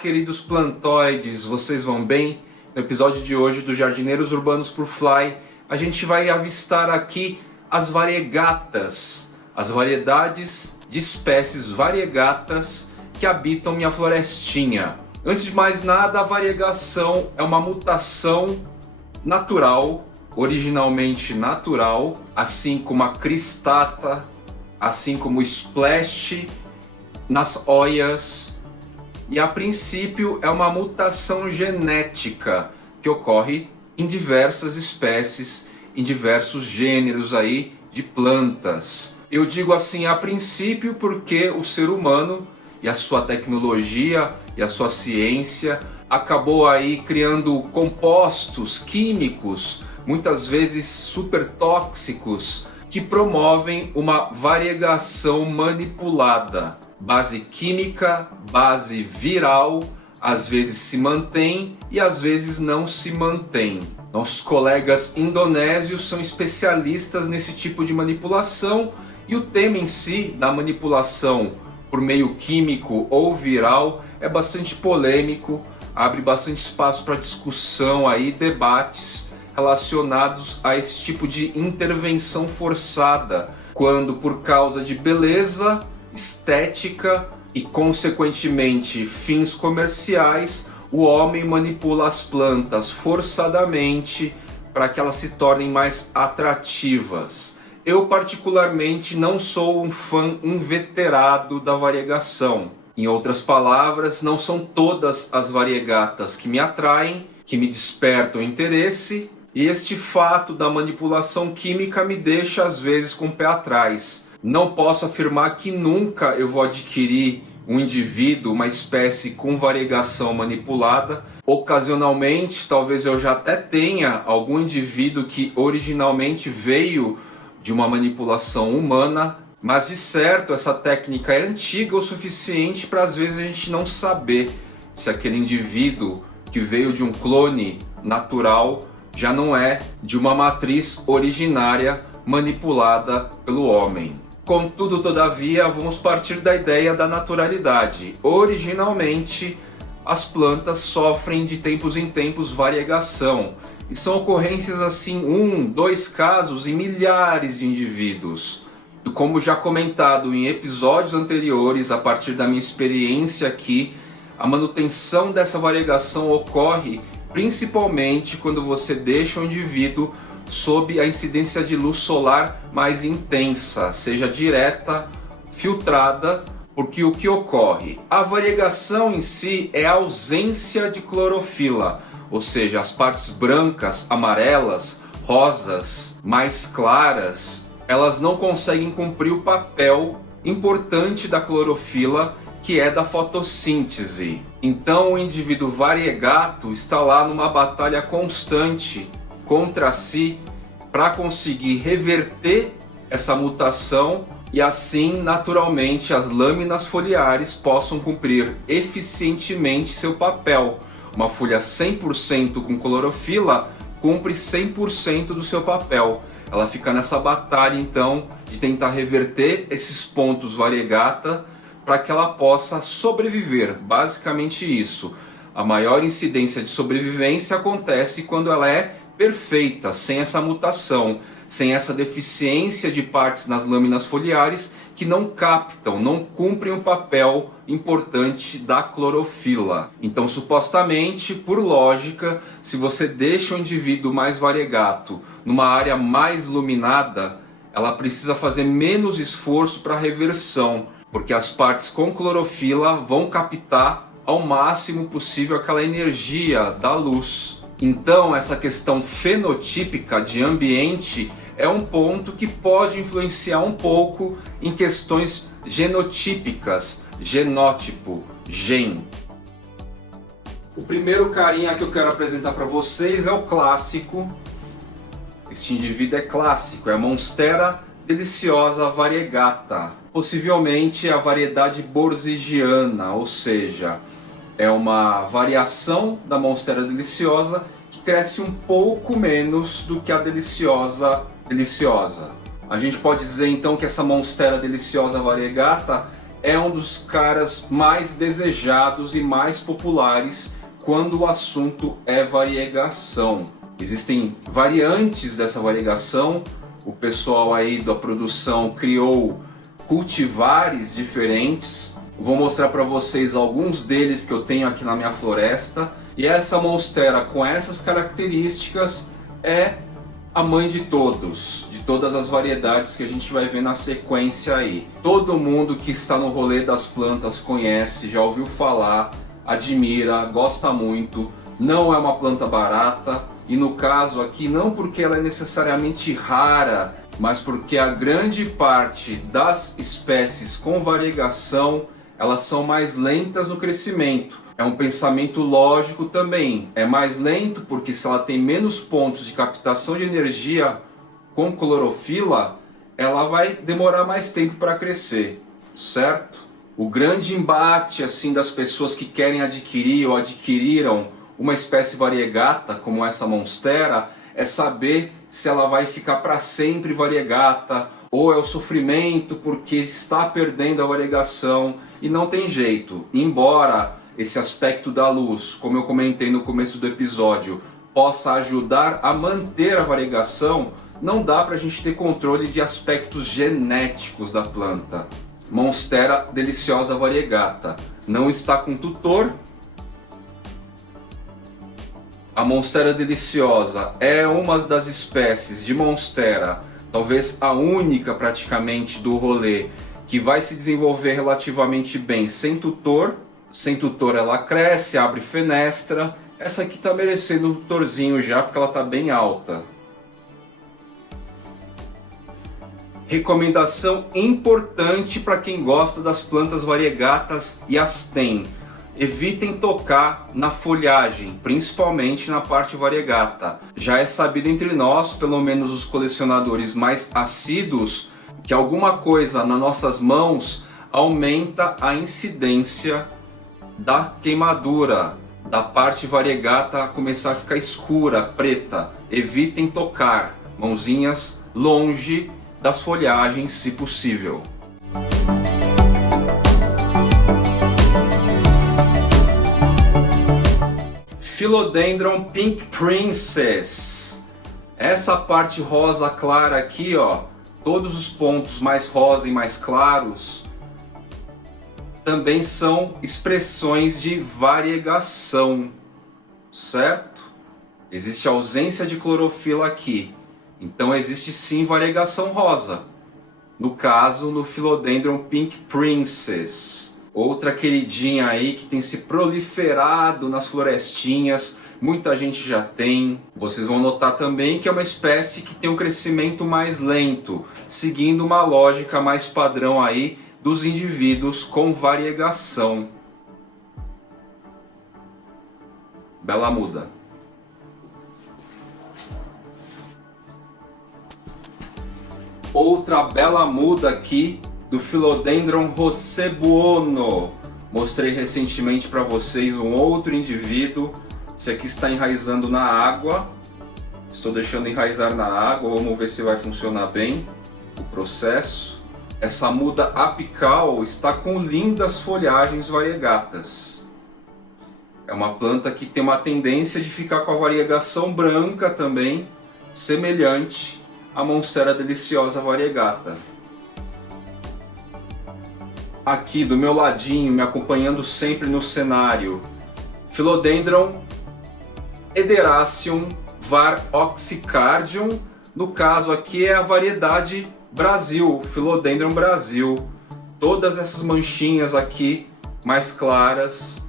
queridos plantoides, vocês vão bem? No episódio de hoje do Jardineiros Urbanos por Fly, a gente vai avistar aqui as variegatas, as variedades de espécies variegatas que habitam minha florestinha. Antes de mais nada, a variegação é uma mutação natural, originalmente natural, assim como a cristata, assim como o splash nas oias. E a princípio é uma mutação genética que ocorre em diversas espécies, em diversos gêneros aí de plantas. Eu digo assim a princípio porque o ser humano e a sua tecnologia e a sua ciência acabou aí criando compostos químicos, muitas vezes super tóxicos, que promovem uma variegação manipulada. Base química, base viral, às vezes se mantém e às vezes não se mantém. Nossos colegas indonésios são especialistas nesse tipo de manipulação e o tema em si da manipulação por meio químico ou viral é bastante polêmico, abre bastante espaço para discussão aí, debates relacionados a esse tipo de intervenção forçada, quando por causa de beleza, estética e consequentemente fins comerciais, o homem manipula as plantas forçadamente para que elas se tornem mais atrativas. Eu particularmente não sou um fã inveterado da variegação. Em outras palavras, não são todas as variegatas que me atraem, que me despertam interesse, e este fato da manipulação química me deixa às vezes com o pé atrás. Não posso afirmar que nunca eu vou adquirir um indivíduo, uma espécie com variegação manipulada. Ocasionalmente, talvez eu já até tenha algum indivíduo que originalmente veio de uma manipulação humana, mas de certo essa técnica é antiga o suficiente para às vezes a gente não saber se aquele indivíduo que veio de um clone natural já não é de uma matriz originária manipulada pelo homem. Contudo, todavia, vamos partir da ideia da naturalidade. Originalmente, as plantas sofrem de tempos em tempos variegação, e são ocorrências assim, 1, 2 casos em milhares de indivíduos. E como já comentado em episódios anteriores, a partir da minha experiência aqui, a manutenção dessa variegação ocorre principalmente quando você deixa o indivíduo sob a incidência de luz solar mais intensa, seja direta, filtrada, porque o que ocorre? A variegação em si é a ausência de clorofila, ou seja, as partes brancas, amarelas, rosas, mais claras, elas não conseguem cumprir o papel importante da clorofila, que é da fotossíntese. Então o indivíduo variegato está lá numa batalha constante contra si para conseguir reverter essa mutação e assim naturalmente as lâminas foliares possam cumprir eficientemente seu papel. Uma folha 100% com clorofila cumpre 100% do seu papel. Ela fica nessa batalha então de tentar reverter esses pontos variegata para que ela possa sobreviver. Basicamente isso. A maior incidência de sobrevivência acontece quando ela é perfeita, sem essa mutação, sem essa deficiência de partes nas lâminas foliares que não captam, não cumprem o papel importante da clorofila. Então, supostamente, por lógica, se você deixa o indivíduo mais variegato numa área mais iluminada, ela precisa fazer menos esforço para a reversão, porque as partes com clorofila vão captar ao máximo possível aquela energia da luz. Então, essa questão fenotípica de ambiente é um ponto que pode influenciar um pouco em questões genotípicas, genótipo, gen. O primeiro carinha que eu quero apresentar para vocês é o clássico. Este indivíduo é clássico, é a Monstera deliciosa variegata. Possivelmente a variedade borsigiana, ou seja, é uma variação da Monstera deliciosa que cresce um pouco menos do que a deliciosa. A gente pode dizer então que essa Monstera deliciosa variegata é um dos caras mais desejados e mais populares quando o assunto é variegação. Existem variantes dessa variegação, o pessoal aí da produção criou cultivares diferentes. Vou mostrar para vocês alguns deles que eu tenho aqui na minha floresta. E essa monstera com essas características é a mãe de todas as variedades que a gente vai ver na sequência aí. Todo mundo que está no rolê das plantas conhece, já ouviu falar, admira, gosta muito. Não é uma planta barata e no caso aqui não porque ela é necessariamente rara, mas porque a grande parte das espécies com variegação elas são mais lentas no crescimento. É um pensamento lógico também. É mais lento porque se ela tem menos pontos de captação de energia com clorofila, ela vai demorar mais tempo para crescer, certo? O grande embate assim das pessoas que querem adquirir ou adquiriram uma espécie variegata como essa monstera é saber se ela vai ficar para sempre variegata ou é o sofrimento porque está perdendo a variegação e não tem jeito. Embora esse aspecto da luz, como eu comentei no começo do episódio, possa ajudar a manter a variegação, não dá para a gente ter controle de aspectos genéticos da planta. Monstera deliciosa variegata não está com tutor. A Monstera deliciosa é uma das espécies de monstera, talvez a única praticamente do rolê, que vai se desenvolver relativamente bem sem tutor. Sem tutor ela cresce, abre fenestra. Essa aqui está merecendo um tutorzinho já porque ela está bem alta. Recomendação importante para quem gosta das plantas variegatas e as tem. Evitem tocar na folhagem, principalmente na parte variegata. Já é sabido entre nós, pelo menos os colecionadores mais assíduos, que alguma coisa nas nossas mãos aumenta a incidência da queimadura, da parte variegata começar a ficar escura, preta. Evitem tocar, mãozinhas longe das folhagens se possível. Philodendron Pink Princess. Essa parte rosa clara aqui, ó, todos os pontos mais rosa e mais claros também são expressões de variegação, certo? Existe ausência de clorofila aqui, então existe sim variegação rosa. No caso, no Philodendron Pink Princess. Outra queridinha aí que tem se proliferado nas florestinhas, muita gente já tem. Vocês vão notar também que é uma espécie que tem um crescimento mais lento, seguindo uma lógica mais padrão aí dos indivíduos com variegação. Bela muda. Outra bela muda aqui do Philodendron Rosebuono. Mostrei recentemente para vocês um outro indivíduo. Esse aqui está enraizando na água. Estou deixando enraizar na água, vamos ver se vai funcionar bem o processo. Essa muda apical está com lindas folhagens variegatas. É uma planta que tem uma tendência de ficar com a variegação branca também, semelhante à Monstera deliciosa variegata. Aqui do meu ladinho, me acompanhando sempre no cenário, Philodendron Ederaceum var. Oxycardium. No caso aqui é a variedade Brasil, Philodendron Brasil. Todas essas manchinhas aqui mais claras,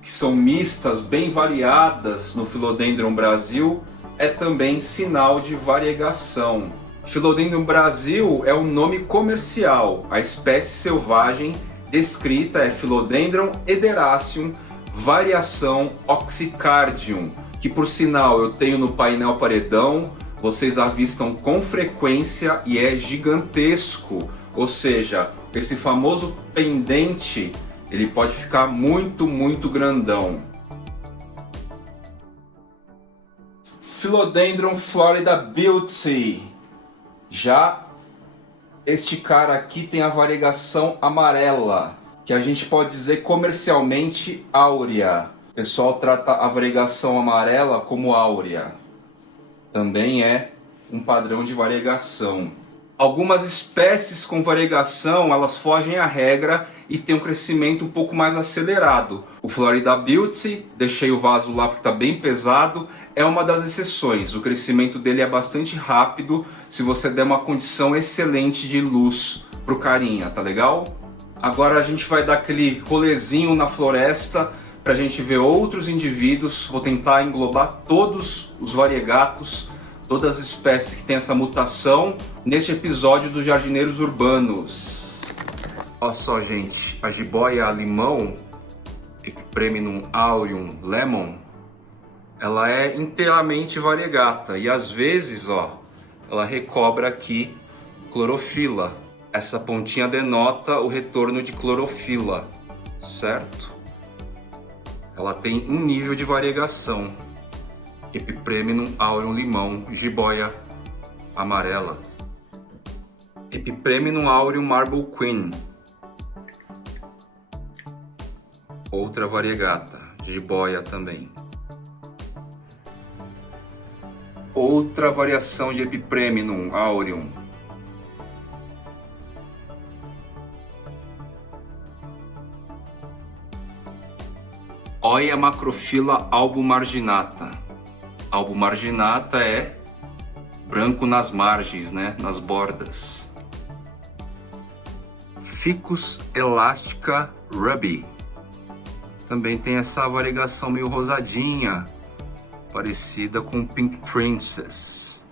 que são mistas, bem variadas no Philodendron Brasil, é também sinal de variegação. Philodendron Brasil é o nome comercial. A espécie selvagem descrita é Philodendron Ederaceum variação Oxycardium, que por sinal eu tenho no painel paredão. Vocês avistam com frequência e é gigantesco, ou seja, esse famoso pendente ele pode ficar muito, muito grandão. Philodendron Florida Beauty. Já Este cara aqui tem a variegação amarela, que a gente pode dizer comercialmente áurea. O pessoal trata a variegação amarela como áurea. Também é um padrão de variegação. Algumas espécies com variegação, elas fogem à regra e têm um crescimento um pouco mais acelerado. O Florida Beauty, deixei o vaso lá porque está bem pesado, é uma das exceções. O crescimento dele é bastante rápido se você der uma condição excelente de luz pro carinha, tá legal? Agora a gente vai dar aquele rolezinho na floresta para a gente ver outros indivíduos. Vou tentar englobar todos os variegatos, todas as espécies que têm essa mutação neste episódio dos Jardineiros Urbanos. Olha só, gente, a jiboia limão, Epipremnum aureum lemon, ela é inteiramente variegata e às vezes, ó, ela recobra aqui clorofila. Essa pontinha denota o retorno de clorofila, certo? Ela tem um nível de variegação. Epipremnum aureum limão, jiboia amarela. Epipremnum aureum marble queen, outra variegata, jiboia também. Outra variação de Epipremnum aureum. Oia macrofila albumarginata. Albumarginata é branco nas margens, né? Nas bordas. Ficus elástica ruby. Também tem essa variegação meio rosadinha, parecida com Pink Princess.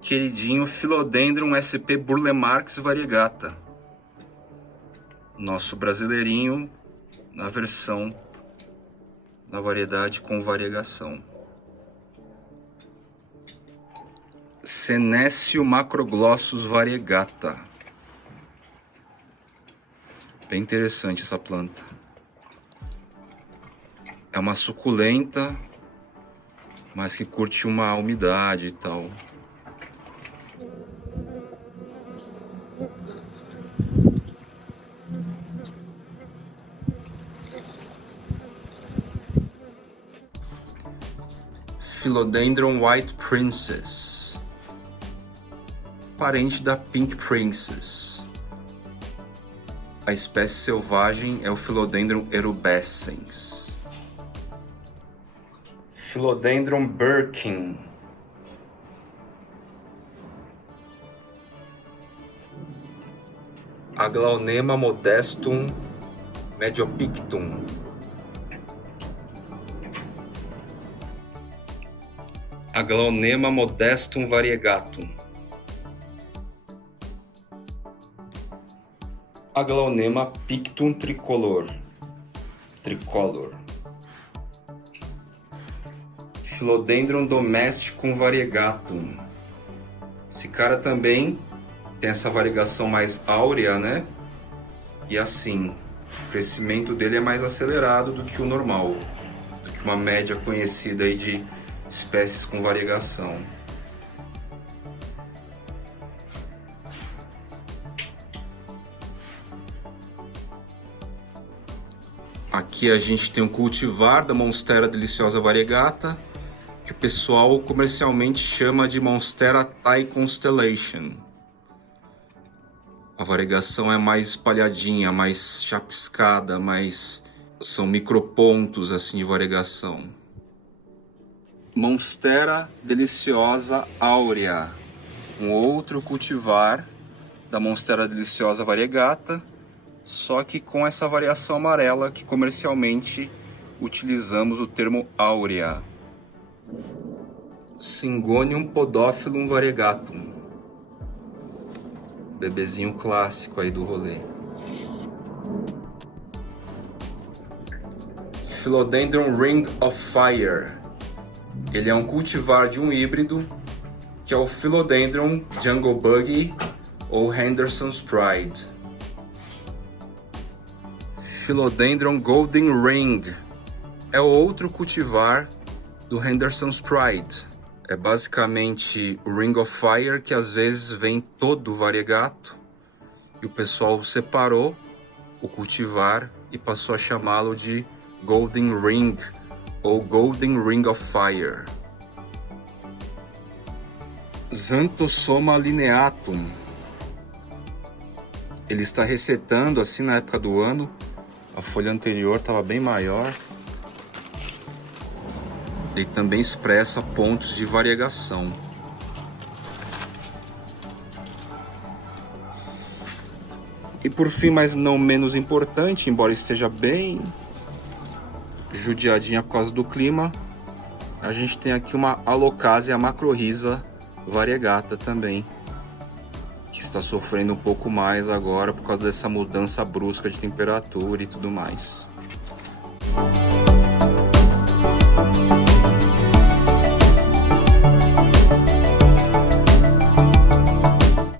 Queridinho Philodendron sp burlemarx variegata. Nosso brasileirinho na versão, na variedade com variegação. Senecio macroglossus variegata. Bem interessante essa planta. É uma suculenta, mas que curte uma umidade e tal. Philodendron White Princess, parente da Pink Princess. A espécie selvagem é o Philodendron erubescens. Philodendron Birkin. Aglaonema modestum mediopictum. Aglaonema modestum variegatum. Aglaonema pictum tricolor. Philodendron domesticum variegatum. Esse cara também tem essa variegação mais áurea, né? E assim, o crescimento dele é mais acelerado do que o normal, do que uma média conhecida aí de espécies com variegação. Aqui a gente tem um cultivar da Monstera deliciosa variegata, que o pessoal comercialmente chama de Monstera Thai Constellation. A variegação é mais espalhadinha, mais chapiscada, são micropontos assim de variegação. Monstera deliciosa aurea, um outro cultivar da Monstera deliciosa variegata, só que com essa variação amarela que comercialmente utilizamos o termo áurea. Syngonium podophyllum variegatum, bebezinho clássico aí do rolê. Philodendron Ring of Fire. Ele é um cultivar de um híbrido, que é o Philodendron Jungle Buggy ou Henderson's Pride. Philodendron Golden Ring é outro cultivar do Henderson's Pride. É basicamente o Ring of Fire, que às vezes vem todo variegato e o pessoal separou o cultivar e passou a chamá-lo de Golden Ring ou Golden Ring of Fire. Xanthosoma lineatum. Ele está recetando assim na época do ano. A folha anterior estava bem maior. Ele também expressa pontos de variegação. E por fim, mas não menos importante, embora esteja bem judiadinha por causa do clima, a gente tem aqui uma Alocasia macrorrhiza variegata também, que está sofrendo um pouco mais agora por causa dessa mudança brusca de temperatura e tudo mais.